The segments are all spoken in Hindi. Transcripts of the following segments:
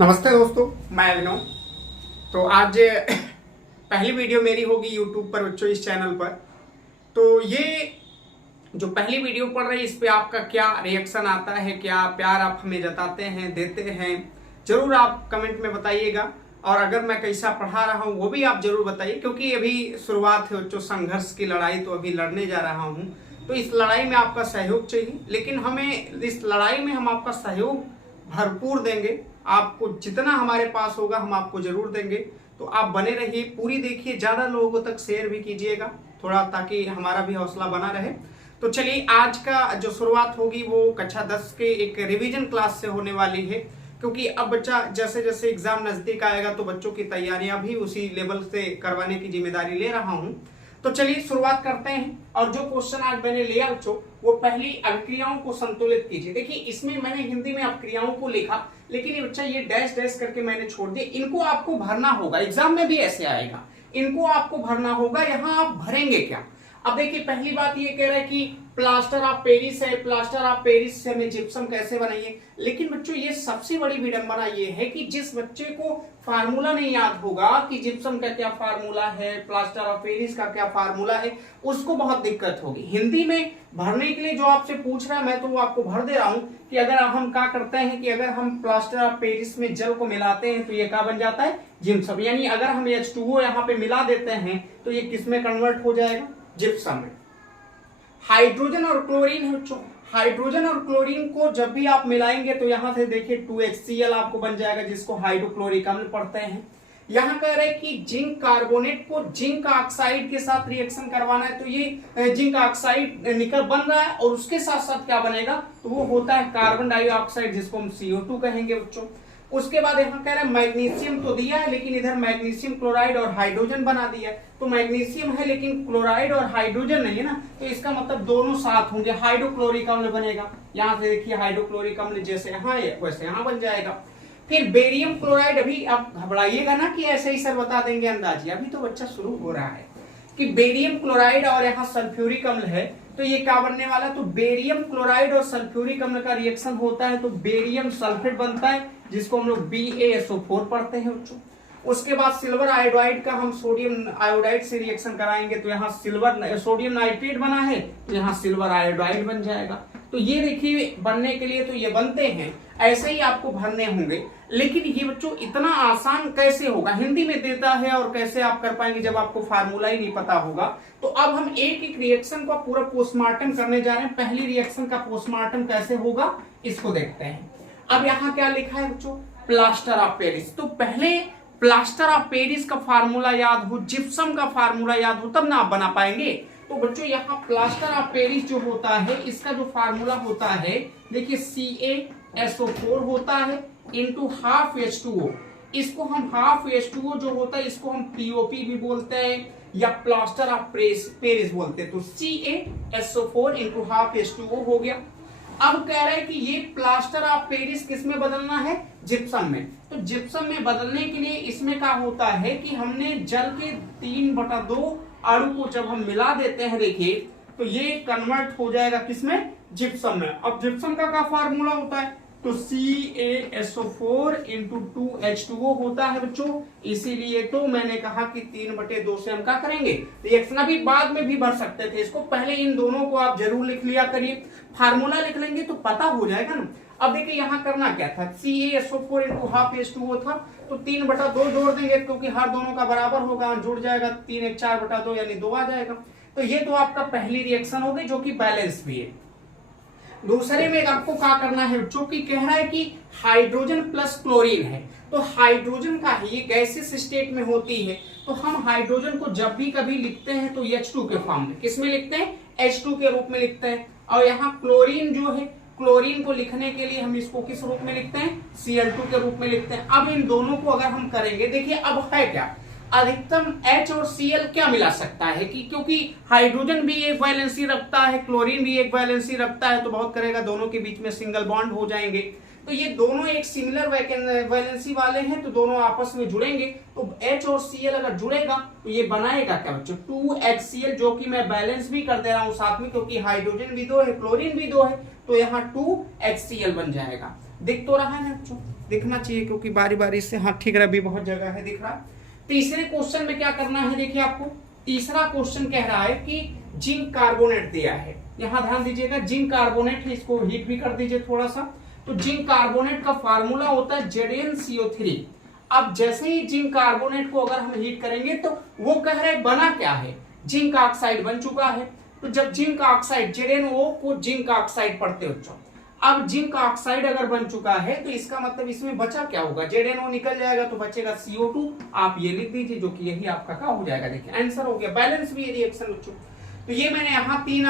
नमस्ते दोस्तों, मैं विनोद। तो आज पहली वीडियो मेरी होगी यूट्यूब पर बच्चों, इस चैनल पर। तो ये जो पहली वीडियो पढ़ रही है, इस पे आपका क्या रिएक्शन आता है, क्या प्यार आप हमें जताते हैं, देते हैं, जरूर आप कमेंट में बताइएगा। और अगर मैं कैसा पढ़ा रहा हूँ वो भी आप जरूर बताइए, क्योंकि अभी शुरुआत है बच्चों, संघर्ष की लड़ाई तो अभी लड़ने जा रहा हूँ। तो इस लड़ाई में आपका सहयोग चाहिए, लेकिन हमें इस लड़ाई में हम आपका सहयोग भरपूर देंगे। आपको जितना हमारे पास होगा हम आपको जरूर देंगे। तो आप बने रहिए, पूरी देखिए, ज्यादा लोगों तक शेयर भी कीजिएगा थोड़ा, ताकि हमारा भी हौसला बना रहे। तो चलिए, आज का जो शुरुआत होगी वो कक्षा 10 के एक रिवीजन क्लास से होने वाली है, क्योंकि अब बच्चा जैसे जैसे एग्जाम नजदीक आएगा तो बच्चों की तैयारियां भी उसी लेवल से करवाने की जिम्मेदारी ले रहा हूं। तो चलिए शुरुआत करते हैं। और जो क्वेश्चन आज मैंने लिया बच्चों, वो पहली अभिक्रियाओं को संतुलित कीजिए। देखिए, इसमें मैंने हिंदी में अभिक्रियाओं को लिखा, लेकिन ये बच्चा ये डैश डैश करके मैंने छोड़ दिया। इनको आपको भरना होगा, एग्जाम में भी ऐसे आएगा, इनको आपको भरना होगा। यहाँ आप भरेंगे क्या? अब देखिए, पहली बात ये कह रहा है कि प्लास्टर ऑफ पेरिस है, प्लास्टर ऑफ पेरिस से हमें जिप्सम कैसे बनाइए। लेकिन बच्चों, ये सबसे बड़ी विडंबना ये है कि जिस बच्चे को फार्मूला नहीं याद होगा कि जिप्सम का क्या फार्मूला है, प्लास्टर ऑफ पेरिस का क्या फार्मूला है, उसको बहुत दिक्कत होगी। हिंदी में भरने के लिए जो आपसे पूछ रहा है, मैं तो वो आपको भर दे रहा हूं कि अगर हम क्या करते हैं कि अगर हम प्लास्टर ऑफ पेरिस में जल को मिलाते हैं तो ये क्या बन जाता है, जिप्सम। यानी अगर हम H2O यहाँ पे मिला देते हैं तो ये किस में कन्वर्ट हो जाएगा, जिप्सम में। हाइड्रोजन और क्लोरीन है बच्चों, हाइड्रोजन और क्लोरीन को जब भी आप मिलाएंगे तो यहां से देखिए 2HCl आपको बन जाएगा, जिसको हाइड्रोक्लोरिक अम्ल पढ़ते हैं। यहां कह रहे हैं कि जिंक कार्बोनेट को जिंक ऑक्साइड के साथ रिएक्शन करवाना है, तो ये जिंक ऑक्साइड निकल बन रहा है, और उसके साथ साथ क्या बनेगा, तो वो होता है कार्बन डाइऑक्साइड, जिसको हम CO2 कहेंगे बच्चों। उसके बाद यहाँ कह रहे हैं मैग्नीशियम तो दिया है, लेकिन इधर मैग्नीशियम क्लोराइड और हाइड्रोजन बना दिया है। तो मैग्नीशियम है लेकिन क्लोराइड और हाइड्रोजन नहीं है ना, तो इसका मतलब दोनों साथ होंगे, हाइड्रोक्लोरिक अम्ल बनेगा। यहाँ से देखिए, हाइड्रोक्लोरिक अम्ल जैसे यहाँ है वैसे यहाँ बन जाएगा। फिर बेरियम क्लोराइड, अभी आप घबराइएगा ना कि ऐसे ही सर बता देंगे अंदाजी, अभी तो बच्चा शुरू हो रहा है कि बेरियम क्लोराइड और यहाँ सल्फ्यूरिक अम्ल है, तो ये क्या बनने वाला, तो बेरियम क्लोराइड और सल्फ्यूरिक अम्ल का रिएक्शन होता है तो बेरियम सल्फेट बनता है, जिसको हम लोग BaSO4 पढ़ते हैं बच्चों। उसके बाद सिल्वर आयोडाइड का हम सोडियम आयोडाइड से रिएक्शन कराएंगे, तो यहाँ सिल्वर सोडियम नाइट्रेट बना है, तो यहाँ सिल्वर आयोडाइड बन जाएगा। तो ये देखिए, बनने के लिए तो ये बनते हैं, ऐसे ही आपको भरने होंगे। लेकिन ये बच्चों इतना आसान कैसे होगा, हिंदी में देता है और कैसे आप कर पाएंगे जब आपको फार्मूला ही नहीं पता होगा। तो अब हम एक एक रिएक्शन का पूरा पोस्टमार्टम करने जा रहे हैं। पहली रिएक्शन का पोस्टमार्टम कैसे होगा, इसको देखते हैं। अब यहाँ क्या लिखा है बच्चों, प्लास्टर ऑफ पेरिस। तो पहले प्लास्टर ऑफ पेरिस का फार्मूला याद हो, जिप्सम का फार्मूला याद हो, तब ना आप बना पाएंगे। तो बच्चों, यहाँ प्लास्टर ऑफ पेरिस जो होता है, इसका जो फार्मूला होता है, देखिए CaSO4 होता है इंटू हाफ H2O। इसको हम हाफ H2O जो होता है, इसको हम POP भी बोलते हैं या प्लास्टर ऑफ पेरिस बोलते हैं। तो CaSO4 इंटू हाफ H2O हो गया। अब कह रहे हैं कि ये प्लास्टर ऑफ पेरिस किस में बदलना है, जिप्सम में। तो जिप्सम में बदलने के लिए इसमें क्या होता है कि हमने जल के 3/2 अणु को जब हम मिला देते हैं, देखिए, तो ये कन्वर्ट हो जाएगा किसमें, जिप्सम में। अब जिप्सम का क्या फार्मूला होता है, तो CaSO4 इंटू 2H2O होता है बच्चों। इसीलिए तो मैंने कहा कि 3/2 से हम क्या करेंगे, रिएक्शन। अभी बाद में भी भर सकते थे इसको, पहले इन दोनों को आप जरूर लिख लिया करिए, फार्मूला लिख लेंगे तो पता हो जाएगा ना। अब देखिए, यहाँ करना क्या था, CaSO4 इंटू हाफ H2O था, तो 3/2 जोड़ देंगे, क्योंकि हर दोनों का बराबर होगा, जुड़ जाएगा, 3 1 4/2 यानी 2 आ जाएगा। तो ये तो आपका पहली रिएक्शन होगी, जो कि बैलेंस भी है। दूसरे में आपको क्या करना है, जो कि कह रहा है कि हाइड्रोजन प्लस क्लोरीन है, तो हाइड्रोजन का ये गैसियस स्टेट में होती है, तो हम हाइड्रोजन को जब भी कभी लिखते हैं तो H2 के फॉर्म में, किस में लिखते हैं, H2 के रूप में लिखते हैं। और यहाँ क्लोरीन जो है, क्लोरीन को लिखने के लिए हम इसको किस रूप में लिखते हैं, Cl2 के रूप में लिखते हैं। अब इन दोनों को अगर हम करेंगे, देखिए अब है क्या, अधिकतम H और Cl क्या मिला सकता है, कि क्योंकि हाइड्रोजन भी एक वैलेंसी रखता है, क्लोरीन भी एक वैलेंसी रखता है, तो बहुत करेगा, दोनों के बीच में सिंगल बॉन्ड हो जाएंगे। तो ये दोनों एक सिमिलर वैलेंसी वाले हैं, तो दोनों आपस में जुड़ेंगे। तो H और Cl अगर जुड़ेगा तो ये बनाएगा क्या बच्चों, 2HCl, जो कि मैं बैलेंस भी कर दे रहा हूं साथ में, क्योंकि हाइड्रोजन भी 2 है, क्लोरीन भी 2 है, तो यहाँ 2HCl बन जाएगा। दिख तो रहा है ना बच्चों। दिखना चाहिए क्योंकि बारी बारी से, हाँ ठीक है, अभी बहुत जगह है दिख रहा। तीसरे क्वेश्चन में क्या करना है, देखिए आपको तीसरा क्वेश्चन कह रहा है कि जिंक कार्बोनेट दिया है, यहां ध्यान दीजिएगा, जिंक कार्बोनेट है, इसको हीट भी कर दीजिए थोड़ा सा। तो जिंक कार्बोनेट का फार्मूला होता है ZnCO3। अब जैसे ही जिंक कार्बोनेट को अगर हम हीट करेंगे तो वो कह रहे बना क्या है, जिंक ऑक्साइड बन चुका है। तो जब जिंक ऑक्साइड ZnO को जिंक ऑक्साइड पढ़ते हो, अब जिंक ऑक्साइड अगर बन चुका है तो इसका मतलब इसमें बचा क्या होगा, ZnO निकल जाएगा तो बचेगा CO2। आप ये लिख दीजिए जो कि यही आपका क्या हो जाएगा, देखिए आंसर हो गया। बैलेंस भी रिएक्शन बच्चों, तो ये मैंने यहाँ तीन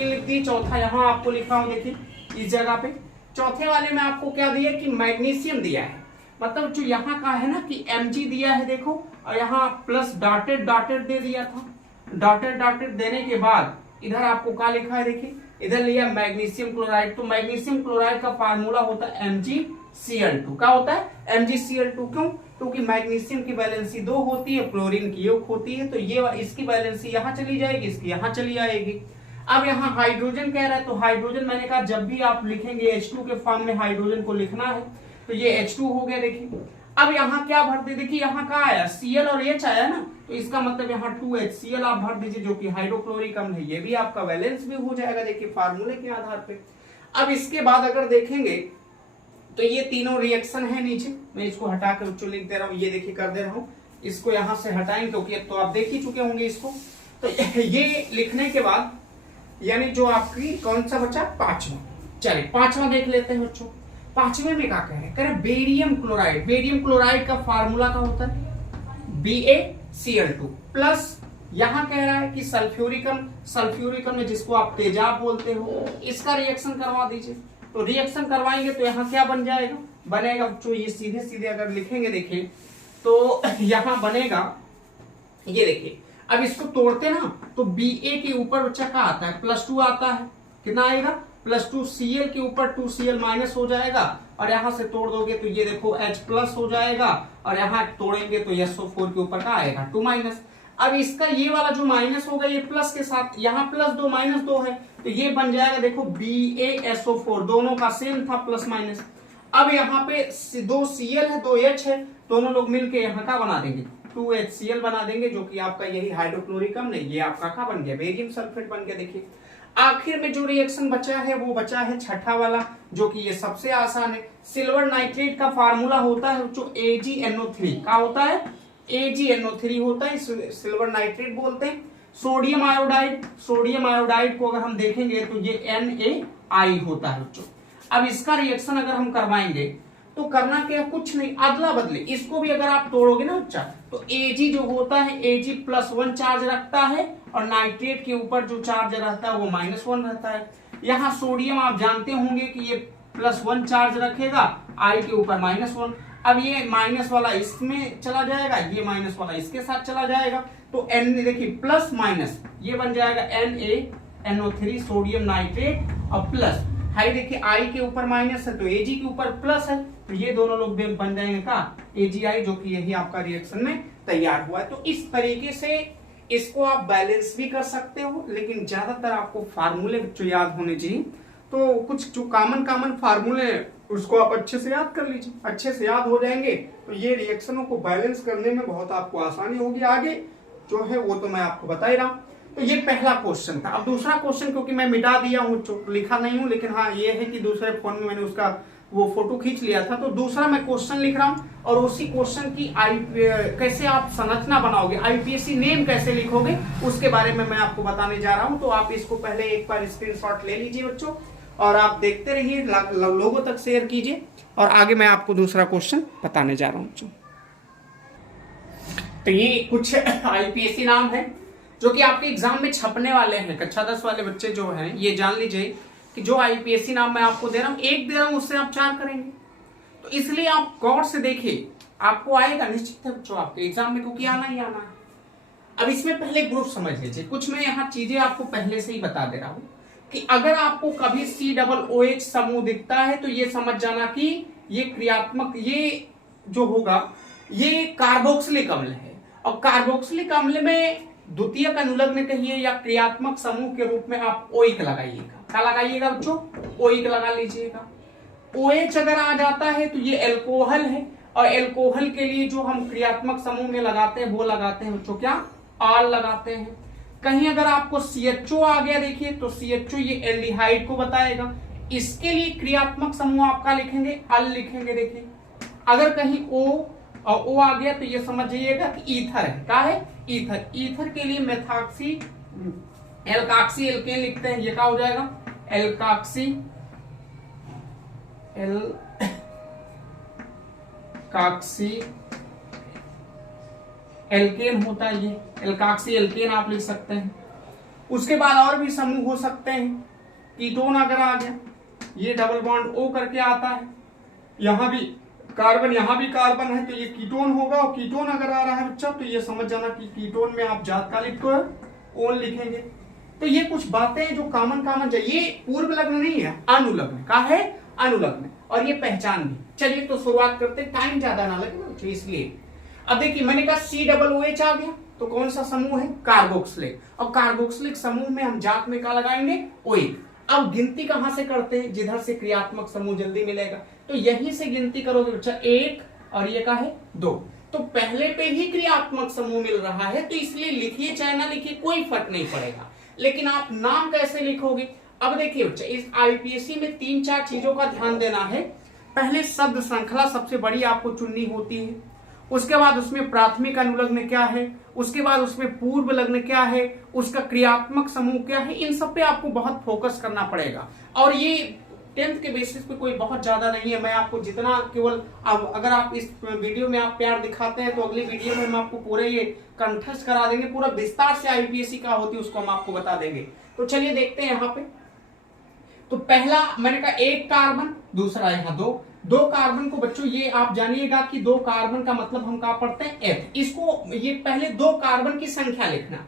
लिख दी, चौथा यहाँ आपको लिखा हूं, देखिए इस जगह पे। चौथे वाले में आपको क्या दिया कि मैग्नीशियम दिया है, मतलब जो यहाँ का है ना कि Mg दिया है देखो, और यहाँ प्लस डॉटेड डॉटेड दे दिया था। डॉटेड डॉटेड देने के बाद इधर आपको क्या लिखा है, देखिए इधर लिया मैग्नीशियम क्लोराइड। तो मैग्नीशियम क्लोराइड का फार्मूला होता है MgCl2। क्या होता है MgCl2, क्यों, क्योंकि मैग्नीशियम की वैलेंसी 2 होती है, क्लोरीन की 1 होती है, तो ये इसकी वैलेंसी यहाँ चली जाएगी, इसकी यहाँ चली आएगी। अब यहाँ हाइड्रोजन कह रहा है, तो हाइड्रोजन मैंने कहा जब भी आप लिखेंगे H2 के फॉर्म में हाइड्रोजन को लिखना है, तो ये H2 हो गया। देखिए अब यहाँ क्या भर दे, देखिए यहाँ क्या आया, Cl और H आया ना, तो इसका मतलब यहाँ 2HCl आप भर दीजिए जो कि हाइड्रोक्लोरिक अम्ल है, ये भी आपका वैलेंस भी हो जाएगा, देखिए फार्मूले के आधार पे। अब इसके बाद अगर देखेंगे तो ये तीनों रिएक्शन है नीचे, मैं इसको हटा कर बच्चों लिख दे रहा हूँ, ये देखिए कर दे रहा हूँ, इसको यहाँ से हटाएंगे क्योंकि अब तो आप देख ही चुके होंगे इसको। तो ये लिखने के बाद यानी जो आपकी कौन सा बचा, पांचवा। चलिए पांचवा देख लेते हैं बच्चों। पांचवे में क्या कह रहे हैं, बेरियम क्लोराइड। बेरियम क्लोराइड का फार्मूला क्या होता है, BaCl2 प्लस यहां कह रहा है कि सल्फ्यूरिकम, सल्फ्यूरिकम में जिसको आप तेजाब बोलते हो, इसका रिएक्शन करवा दीजिए। तो रिएक्शन करवाएंगे तो यहाँ क्या बन जाएगा, बनेगा बच्चों ये सीधे सीधे अगर लिखेंगे देखिए तो यहाँ बनेगा, ये देखिए अब इसको तोड़ते ना तो Ba के ऊपर बच्चा क्या आता है, +2 आता है, कितना आएगा +2, Cl के ऊपर 2Cl माइनस हो जाएगा, और यहां से तोड़ दोगे तो ये देखो H प्लस हो जाएगा, और यहाँ तोड़ेंगे तो SO4 के ऊपर क्या आएगा 2 माइनस। अब इसका ये वाला जो माइनस होगा ये प्लस के साथ, यहाँ +2 -2 है, तो ये बन जाएगा देखो BaSO4, दोनों का सेम था प्लस माइनस। अब यहाँ पे 2 Cl है 2 H है, दोनों लोग मिलके यहाँ का बना देंगे 2HCl बना देंगे, जो कि आपका यही हाइड्रोक्लोरिक अम्ल, ये आपका क्या बन गया, बेरियम सल्फेट बन गया। देखिए आखिर में जो रिएक्शन बचा है वो बचा है छठा वाला, जो कि ये सबसे आसान है। सिल्वर नाइट्रेट का फार्मूला होता है जो AgNO3 का होता है, AgNO3 होता है, सिल्वर नाइट्रेट बोलते हैं। सोडियम आयोडाइड, सोडियम आयोडाइड को अगर हम देखेंगे तो ये NaI होता है बच्चों। अब इसका रिएक्शन अगर हम करवाएंगे तो करना क्या, कुछ नहीं, अदला बदले, इसको भी अगर आप तोड़ोगे ना बच्चा तो Ag जो होता है Ag+1 चार्ज रखता है, और नाइट्रेट के ऊपर जो चार्ज रहता है वो -1 रहता है। यहाँ सोडियम आप जानते होंगे कि ये +1 चार्ज रखेगा, I के ऊपर -1। अब ये माइनस वाला इसमें चला जाएगा, ये माइनस वाला इसके साथ चला जाएगा, तो N देखिए प्लस माइनस ये बन जाएगा NaNO3 सोडियम नाइट्रेट, और प्लस हाई देखिए I के ऊपर माइनस है तो Ag के ऊपर प्लस है, तो ये दोनों लोग बन जाएंगे का AgI, जो कि यही आपका रिएक्शन में तैयार हुआ है। तो इस तरीके से इसको आप बैलेंस भी कर सकते हो, लेकिन ज्यादातर आपको फार्मूले बच्चों याद होने चाहिए। तो कुछ जो कॉमन फार्मूले उसको आप अच्छे से याद कर लीजिए, अच्छे से याद हो जाएंगे तो ये रिएक्शनों को बैलेंस करने में बहुत आपको आसानी होगी। आगे जो है वो तो मैं आपको बता ही रहा हूँ। तो ये पहला क्वेश्चन था। अब दूसरा क्वेश्चन क्योंकि मैं मिटा दिया हूँ, लिखा नहीं हूँ, लेकिन हाँ ये है कि दूसरे फोन में मैंने उसका वो फोटो खींच लिया था, तो दूसरा मैं क्वेश्चन लिख रहा हूँ, और उसी क्वेश्चन की कैसे आप संरचना बनाओगे, आईपीएससी नेम कैसे लिखोगे, उसके बारे में मैं आपको बताने जा रहा हूँ। तो आप इसको पहले एक बार स्क्रीनशॉट ले लीजिए बच्चों, और आप देखते रहिए, लोगों तक शेयर कीजिए, और आगे मैं आपको दूसरा क्वेश्चन बताने जा रहा हूँ बच्चों। तो ये कुछ आईपीएससी नाम है जो कि आपके एग्जाम में छपने वाले हैं। कक्षा 10 वाले बच्चे जो हैं ये जान लीजिए कि जो आईपीएससी नाम मैं आपको दे रहा हूँ, एक दे रहा हूँ उससे आप 4 करेंगे, तो इसलिए आप गौर से देखिए, आपको आएगा निश्चित है बच्चों आपके एग्जाम में, क्योंकि आना ही आना है। अब इसमें पहले ग्रुप समझ लीजिए, कुछ मैं यहाँ चीजें आपको पहले से ही बता दे रहा हूँ कि अगर आपको कभी COOH समूह दिखता है तो ये समझ जाना कि ये क्रियात्मक, ये जो होगा ये कार्बोक्सिलिक अम्ल है, और कार्बोक्सिलिक अम्ल में द्वितीयक अनुलग्न कहिए या क्रियात्मक समूह के रूप में आप ओइक लगाइएगा। क्या लगाइएगा बच्चों, ओइक लगा लीजिएगा। OH अगर आ जाता है तो ये एल्कोहल है, और एल्कोहल के लिए जो हम क्रियात्मक समूह में लगाते हैं वो लगाते हैं बच्चों क्या, आल लगाते हैं। कहीं अगर आपको CHO आ गया देखिए तो CHO ये एल्डिहाइड को बताएगा, इसके लिए क्रियात्मक समूह आपका लिखेंगे अल लिखेंगे। देखिए अगर कहीं O और O आ गया तो ये समझ जाइएगा कि ईथर है। क्या है, ईथर। ईथर के लिए मेथॉक्सी एल्काक्सी एल्केन लिखते हैं, ये क्या हो जाएगा, एल्काक्सी एल्केन होता है, ये एल्काक्सी एल्केन आप लिख सकते हैं। उसके बाद और भी समूह हो सकते हैं, कीटोन अगर आ गया, ये डबल बॉन्ड O करके आता है, यहां भी कार्बन, यहां भी कार्बन है तो ये कीटोन होगा। और कीटोन अगर आ रहा है बच्चा तो ये समझ जाना कि कीटोन में आप जात का लिखो ओन लिखेंगे। तो ये कुछ बातें जो कॉमन ये पूर्व लग्न नहीं है, अनुलग्न का है, अनुलग्न, और ये पहचान भी। चलिए तो शुरुआत करते, टाइम ज्यादा ना लगे ना इसलिए। अब देखिए मैंने कहा COOH आ गया तो कौन सा समूह है, कार्बोक्सिलिक, और कार्बोक्सिलिक समूह में हम जात में क्या लगाएंगे, ओइक। अब गिनती कहां से करते हैं, जिधर से क्रियात्मक समूह जल्दी मिलेगा, तो यहीं से गिनती करोगे बच्चा, 1 और ये का है 2, तो पहले पे ही क्रियात्मक समूह मिल रहा है, तो इसलिए लिखिए चाहे ना लिखिए कोई फर्क नहीं पड़ेगा। लेकिन आप नाम कैसे लिखोगे, अब देखिए बच्चा इस IPSC में 3-4 चीजों का ध्यान देना है। पहले शब्द श्रृंखला सबसे बड़ी आपको चुननी होती है, उसके बाद उसमें प्राथमिक अनुलग्न क्या है, उसके बाद उसमें पूर्व लग्न क्या है, उसका क्रियात्मक समूह क्या है, इन सब पे आपको बहुत फोकस करना पड़ेगा। और ये 10th के बेसिस पे कोई बहुत ज्यादा नहीं है, मैं आपको जितना केवल अगर आप इस वीडियो में आप प्यार दिखाते हैं तो अगली वीडियो में हम आपको पूरे ये कंठस्थ करा देंगे, पूरा विस्तार से IPSC का होती है उसको हम आपको बता देंगे। तो चलिए देखते हैं यहाँ पे। तो पहला मैंने कहा 1 कार्बन, दूसरा यहाँ 2 कार्बन को बच्चों ये आप जानिएगा कि 2 कार्बन का मतलब हम क्या पढ़ते हैं, एथ। इसको ये पहले 2 कार्बन की संख्या लिखना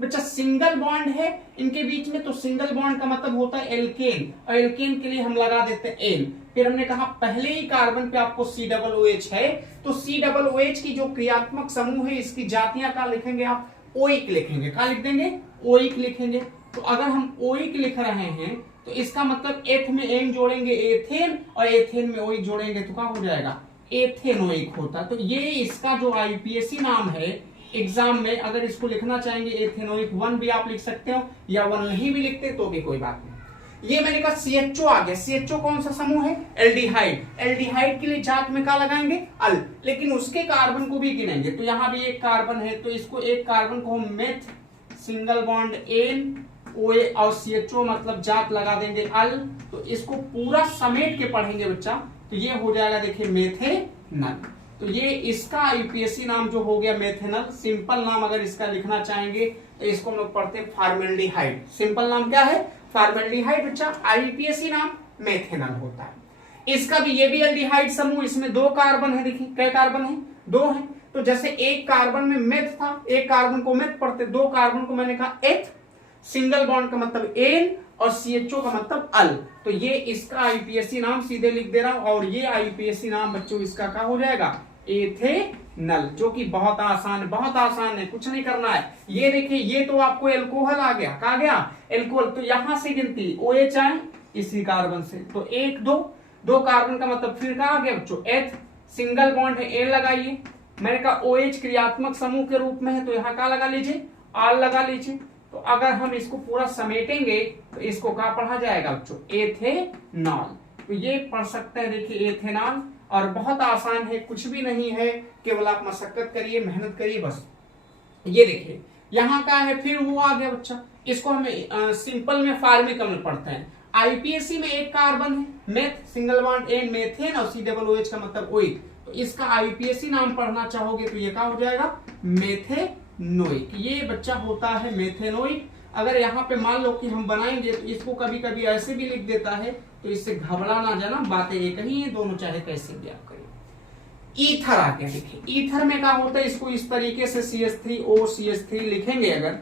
बच्चा, सिंगल बॉन्ड है इनके बीच में तो सिंगल बॉन्ड का मतलब होता है एल्केन, और एल्केन के लिए हम लगा देते हैं एन। फिर हमने कहा पहले ही कार्बन पे आपको COOH है तो COOH की जो क्रियात्मक समूह है इसकी जातियां क्या लिखेंगे आप, ओइक लिखेंगे। क्या लिख देंगे, ओइक लिखेंगे। तो अगर हम ओइक लिख रहे हैं तो इसका मतलब एथ में एन जोड़ेंगे एथेन, और एथेन में ओइक जोड़ेंगे तो क्या हो जाएगा, एथेनोइक होता। तो ये इसका जो IPSC नाम है एग्जाम में, अगर इसको लिखना चाहेंगे एथेनोइक 1 भी आप लिख सकते हो, या 1 नहीं भी लिखते तो भी कोई बात नहीं। ये मैंने कहा CHO आ गया, CHO कौन सा समूह है, एल्डिहाइड। एल्डिहाइड के लिए जात में क्या लगाएंगे, अल, लेकिन उसके कार्बन को भी गिनेंगे। तो यहाँ भी 1 कार्बन है तो इसको 1 कार्बन को हम meth, single bond ane, OA और CHO मतलब जात लगा देंगे अल। तो इसको पूरा समेट के पढ़ेंगे बच्चा, तो ये हो जाएगा देखिए मेथेनल। तो ये इसका IPSC नाम जो हो गया मेथेनल। सिंपल नाम अगर इसका लिखना चाहेंगे तो इसको हम लोग पढ़ते हैं फॉर्मेल्डिहाइड। सिंपल नाम क्या है, फॉर्मेल्डिहाइड बच्चा, IPSC नाम मेथेनल होता है। इसका भी, ये भी एल्डिहाइड समूह, इसमें 2 कार्बन है। देखिए क्या कार्बन है, 2 है। तो जैसे 1 कार्बन में मेथ था, 1 कार्बन को मेथ पढ़ते, 2 कार्बन को मैंने कहा एथ, सिंगल बॉन्ड का मतलब एन, और CHO का मतलब अल। तो ये इसका IPSC नाम सीधे लिख दे रहा हूं, और ये IPSC नाम बच्चों इसका क्या हो जाएगा, एथेनल, जो कि बहुत आसान है, बहुत आसान है, कुछ नहीं करना है। ये देखिए ये तो आपको एल्कोहल आ गया, कहा गया एल्कोहल। तो यहां से गिनती OH आए इसी कार्बन से, तो 1 2 कार्बन का मतलब फिर कहा आ गया बच्चों एथ, सिंगल बॉन्ड है एन लगाइए। मैंने कहा OH क्रियात्मक समूह के रूप में है तो यहाँ क्या लगा लीजिए, आल लगा लीजिए। तो अगर हम इसको पूरा समेटेंगे तो इसको क्या पढ़ा जाएगा बच्चों, एथेनॉल। तो ये पढ़ सकते हैं, देखिए एथेनॉल, और बहुत आसान है, कुछ भी नहीं है, केवल आप मशक्कत करिए, मेहनत करिए बस। ये देखिए यहाँ का है, फिर वो आ गया बच्चा, इसको हम सिंपल में फार्मिकल में पढ़ते हैं। IPSC में 1 कार्बन है, meth, single bond ane, methane, और COOH का मतलब ओइक। तो इसका IPSC नाम पढ़ना चाहोगे तो ये क्या हो जाएगा, मेथेनोइक। ये बच्चा होता है मेथेनोइक। अगर यहाँ पे मान लो कि हम बनाएंगे तो इसको कभी कभी ऐसे भी लिख देता है, तो इससे घबरा ना जाना, बातें एक ही है, दोनों चाहे कैसे भी आप करिए। ईथर आ गया, देखिए ईथर में क्या होता है, इसको इस तरीके से CH3O CH3 लिखेंगे अगर।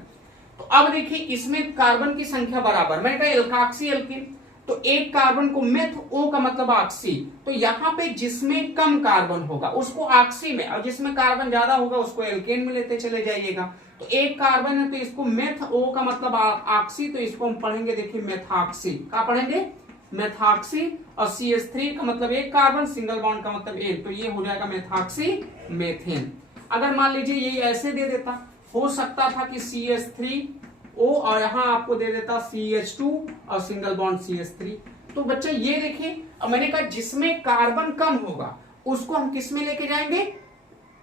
तो अब देखिए इसमें कार्बन की संख्या बराबर, मैंने कहा एल्काक्सी एल्कीन, तो 1 कार्बन को मेथ, O का मतलब ऑक्सी। तो यहाँ पे जिसमें कम कार्बन होगा उसको ऑक्सी में, और जिसमें कार्बन ज्यादा होगा उसको एल्केन में लेते चले जाइएगा। तो 1 कार्बन है तो इसको मेथ, O का मतलब ऑक्सी, तो इसको हम पढ़ेंगे देखिए मेथॉक्सी। क्या पढ़ेंगे, मेथॉक्सी, और CH3 का मतलब एक कार्बन, सिंगल बॉन्ड का मतलब एक, तो ये हो जाएगा मेथॉक्सी मेथेन। अगर मान लीजिए ये ऐसे दे देता, हो सकता था कि CH3O और यहां आपको दे देता CH2 और सिंगल बॉन्ड CH3। तो बच्चे ये देखिए, अब मैंने कहा जिसमें कार्बन कम होगा उसको हम किस में लेके जाएंगे,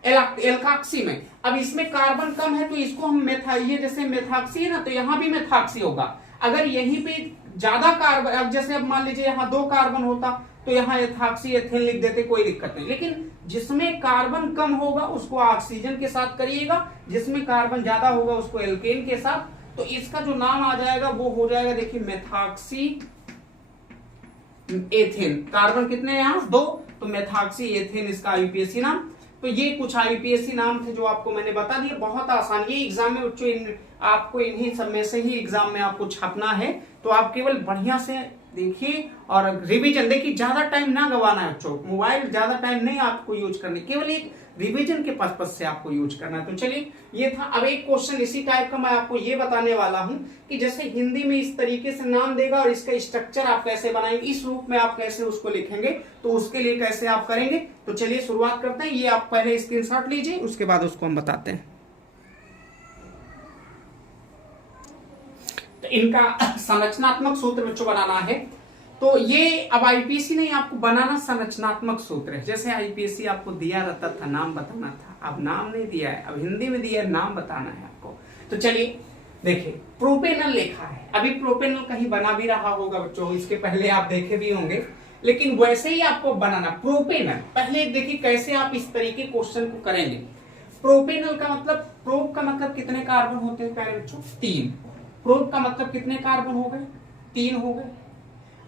एल्काक्सी में। अब इसमें कार्बन कम है तो इसको हम ये जैसे मेथॉक्सी है ना, तो यहां भी मेथॉक्सी होगा। अगर यहीं पे ज्यादा कार्बन, अब जैसे अब मान लीजिए यहाँ 2 कार्बन होता तो यहाँ एथॉक्सी एथेन लिख देते, कोई दिक्कत नहीं। लेकिन जिसमें कार्बन कम होगा उसको ऑक्सीजन के साथ करिएगा, जिसमें कार्बन ज्यादा होगा उसको एल्केन के साथ। तो इसका जो नाम आ जाएगा वो हो जाएगा, देखिए मेथॉक्सी एथेन। कार्बन कितने हैं यहाँ 2, तो मेथॉक्सी एथेन इसका आईयूपीएसी नाम। तो ये कुछ आईयूपीएसी नाम थे जो आपको मैंने बता दिए, बहुत आसान। ये एग्जाम में बच्चों आपको इन्हीं सब में से ही एग्जाम में आपको छापना है, तो आप केवल बढ़िया से देखिए और रिवीजन देखिए, ज्यादा टाइम ना गवाना है बच्चों, मोबाइल ज्यादा टाइम नहीं आपको यूज करने, केवल एक रिवीजन के पर्पज से आपको यूज करना है। तो चलिए ये था। अब एक क्वेश्चन इसी टाइप का मैं आपको ये बताने वाला हूं कि जैसे हिंदी में इस तरीके से नाम देगा और इसका स्ट्रक्चर आप कैसे बनाएंगे, इस रूप में आप कैसे उसको लिखेंगे, तो उसके लिए कैसे आप करेंगे। तो चलिए शुरुआत करते हैं। ये आप पहले स्क्रीनशॉट लीजिए, उसके बाद उसको हम बताते हैं। तो इनका संरचनात्मक सूत्र बच्चों बनाना है। तो ये अब आईपीएससी नहीं, आपको बनाना संरचनात्मक सूत्र है। जैसे आईपीएससी आपको दिया रहता था नाम बताना था, अब नाम नहीं दिया है, अब हिंदी में दिया है, नाम बताना है आपको। तो चलिए देखिए, प्रोपेनल लिखा है, अभी प्रोपेनल कहीं बना भी रहा होगा बच्चों, इसके पहले आप देखे भी होंगे, लेकिन वैसे ही आपको बनाना प्रोपेनल। पहले देखिए कैसे आप इस तरीके क्वेश्चन को करेंगे। प्रोपेनल का मतलब, प्रोप का मतलब कितने कार्बन होते हैं प्यारे बच्चों, 3। प्रोप का मतलब कितने कार्बन हो गए, 3 हो गए।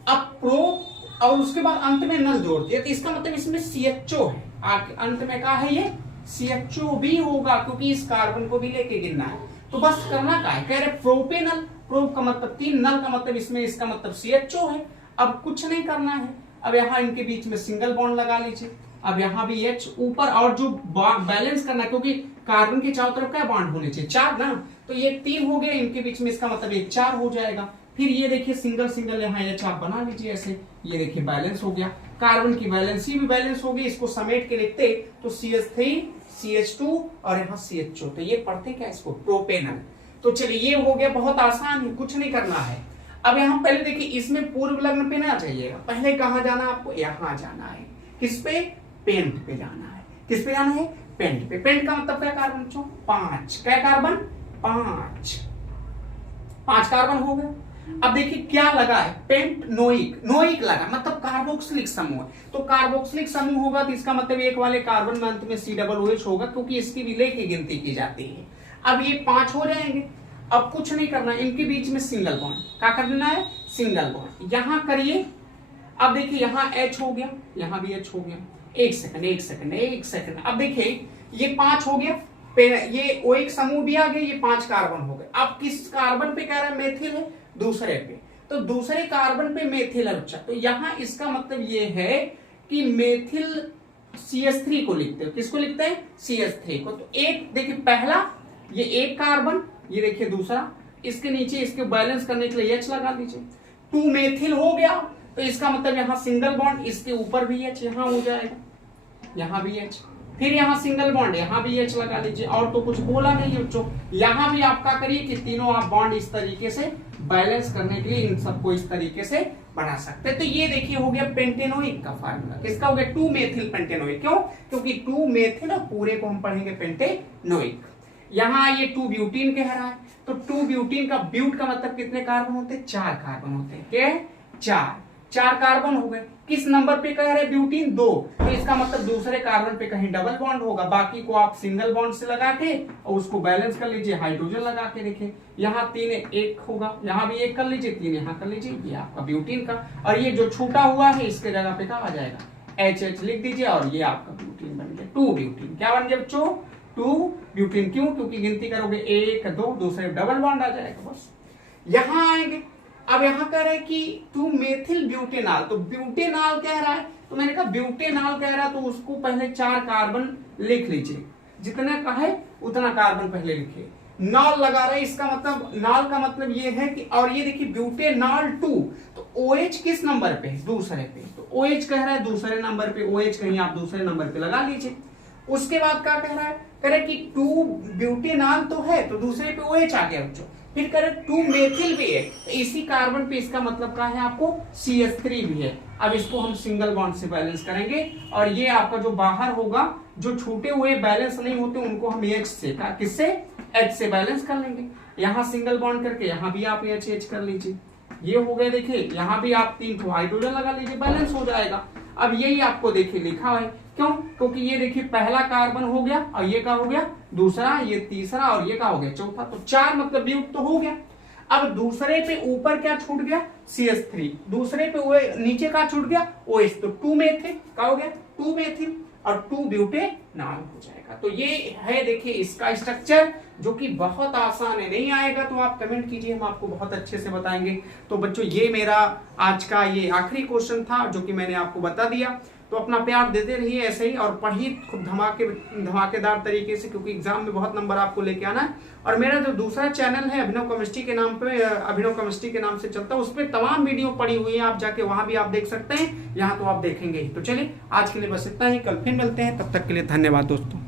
अब प्रोप और उसके बाद अंत में नल जोड़ दिया, तो इसका मतलब इसमें CHO है, अंत में क्या है, ये CHO भी होगा, क्योंकि इस कार्बन को भी लेके गिनना है। तो बस करना क्या है, कह रहे प्रोपेनल, प्रोप का मतलब 3, नल का मतलब इसमें इसका मतलब CHO है। अब कुछ नहीं करना है, अब यहाँ इनके बीच में सिंगल बॉन्ड लगा लीजिए। अब यहाँ भी H ऊपर, और जो बैलेंस करना है, क्योंकि कार्बन के चारों तरफ क्या बॉन्ड होने चाहिए, 4 ना, तो ये 3 हो गए इनके बीच में, इसका मतलब ये 4 हो जाएगा। फिर ये देखिए सिंगल सिंगल यहाँ H आप बना लीजिए ऐसे, ये देखिए बैलेंस हो गया, कार्बन की वैलेंसी भी बैलेंस हो गई। इसको समेट के लिखते तो CH3 CH2 और यहाँ CHO, तो ये पढ़ते क्या इसको, प्रोपेनल। तो चलिए ये हो गया, बहुत आसान है, कुछ नहीं करना है। अब यहाँ पहले देखिए, इसमें पूर्व लग्न पे ना जाइएगा, पहले कहाँ जाना आपको, यहाँ जाना है, किस पे, पेंट पे जाना है। किस पे जाना है, पेंट पे। पेंट का मतलब क्या कार्बन बच्चों, 5। क्या कार्बन, 5 कार्बन हो गए। अब देखिए क्या लगा है, पेंटनोइक, नोइक लगा मतलब कार्बोक्सिलिक समूह। तो कार्बोक्सिलिक समूह होगा तो इसका मतलब एक वाले कार्बन में अंत में COOH होगा, क्योंकि इसकी विलय की गिनती की जाती है। अब ये 5 हो जाएंगे। अब कुछ नहीं करना, इनके बीच में सिंगल बॉन्ड, क्या करना है, सिंगल बॉन्ड यहां करिए। अब देखिए यहाँ H हो गया, यहाँ भी H हो गया। एक सेकंड। अब देखिए ये 5 हो गया, ये OH समूह भी आ गए, ये 5 कार्बन हो गए। अब किस कार्बन पे कह रहा है, मेथिल है, दूसरे पे, तो दूसरे कार्बन पे मेथिल है बच्चा। तो यहाँ इसका मतलब ये है कि मेथिल CH3 को लिखते हो, किसको लिखते हैं, CH3 को। तो एक देखिए पहला, ये एक कार्बन, ये देखिए दूसरा, इसके नीचे इसके बैलेंस करने के लिए H लगा दीजिए। 2 मेथिल हो गया, तो इसका मतलब यहाँ सिंगल बॉन्ड, इसके ऊपर भी H यहाँ हो जाएगा, यहाँ भी H, फिर यहाँ सिंगल बॉन्ड, यहाँ भी H लगा लीजिए। और तो कुछ बोला नहीं बच्चों, यहाँ भी आपका करिए कि तीनों आप बॉन्ड इस तरीके से बैलेंस करने के लिए इन सबको इस तरीके से बना सकते हैं। तो ये देखिए हो गया पेंटेनोइक का फार्मूला, किसका हो गया, 2 मेथिल पेंटेनोइक। क्यों, क्योंकि 2 मेथिल और पूरे को हम पढ़ेंगे पेंटेनोइक। यहाँ ये 2 ब्यूटीन कह रहा है, तो 2 ब्यूटीन का, ब्यूट का मतलब कितने कार्बन होते हैं, 4 कार्बन होते हैं। क्या, 4 कार्बन हो गए। किस नंबर पे कह रहे, ब्यूटीन 2, तो इसका मतलब दूसरे कार्बन पे कहीं डबल बॉन्ड होगा, बाकी को आप सिंगल बॉन्ड से लगा के और उसको बैलेंस कर लीजिए, हाइड्रोजन लगा के देखिए। यहाँ 3 1 होगा, यहाँ भी 1 कर लीजिए, 3 यहाँ कर लीजिए, ये आपका ब्यूटीन का। और ये जो छूटा हुआ है इसके जगह पे क्या आ जाएगा, HH लिख दीजिए, और ये आपका ब्यूटीन बन गया, 2 ब्यूटीन। क्या बन गया बच्चों, 2 ब्यूटीन। क्यों, क्योंकि गिनती करोगे 1 2, दूसरे डबल बॉन्ड आ जाएगा, बस। यहाँ आएंगे, अब यहाँ कह रहा है कि 2 मेथिल ब्यूटेनॉल, तो ब्यूटेनॉल कह रहा है, तो मैंने कहा ब्यूटेनॉल कह रहा है, तो उसको पहले 4 कार्बन लिख लीजिए, जितना का है उतना कार्बन पहले लिखिए। नॉल लगा रहे हैं, इसका मतलब नॉल का मतलब ये है कि, और ये देखिए ब्यूटेनॉल 2, तो OH किस नंबर पे है? दूसरे पे। तो OH कह रहा है दूसरे नंबर पे, OH कहीं आप दूसरे नंबर पे लगा लीजिए। उसके बाद क्या कह रहा है? कह रहा है कि 2 ब्यूटेनॉल तो है, तो दूसरे पे OH आ गया बच्चों। फिर कह रहे 2 मेथिल भी है, तो इसी कार्बन पे इसका मतलब क्या है आपको? CH3 भी है। अब इसको हम सिंगल बॉन्ड से बैलेंस करेंगे, और ये आपका जो बाहर होगा, जो छूटे हुए बैलेंस नहीं होते उनको हम H से, किससे? H से बैलेंस कर लेंगे। यहाँ सिंगल बॉन्ड करके यहाँ भी आप H कर लीजिए। ये हो गया, देखिए यहाँ भी आप 3 हाइड्रोजन लगा लीजिए, बैलेंस हो जाएगा। अब यही आपको देखिए लिखा है, क्यों? क्योंकि ये देखिए पहला कार्बन हो गया, और ये क्या हो गया? दूसरा, ये तीसरा, और ये क्या हो गया? चौथा। तो 4 मतलब वियुक्त तो हो गया। अब दूसरे पे ऊपर क्या छूट गया? CH3। दूसरे पे नीचे क्या छूट गया? OH। तो 2 मेथिल क्या हो गया? 2 मेथिल और 2 ब्यूटेनॉल हो जाएगा। तो ये है देखिए इसका स्ट्रक्चर, जो कि बहुत आसान है। नहीं आएगा तो आप कमेंट कीजिए, हम आपको बहुत अच्छे से बताएंगे। तो बच्चों ये मेरा आज का ये आखिरी क्वेश्चन था जो कि मैंने आपको बता दिया। तो अपना प्यार देते रहिए ऐसे ही, और पढ़िए खूब धमाकेदार तरीके से, क्योंकि एग्जाम में बहुत नंबर आपको लेके आना है। और मेरा जो दूसरा चैनल है अभिनव केमिस्ट्री के नाम पे, अभिनव केमिस्ट्री के नाम से चलता है, उस पर तमाम वीडियो पड़ी हुई है, आप जाके वहां भी आप देख सकते हैं, यहाँ तो आप देखेंगे ही। तो चलिए आज के लिए बस इतना ही, कल फिर मिलते हैं, तब तक के लिए धन्यवाद दोस्तों।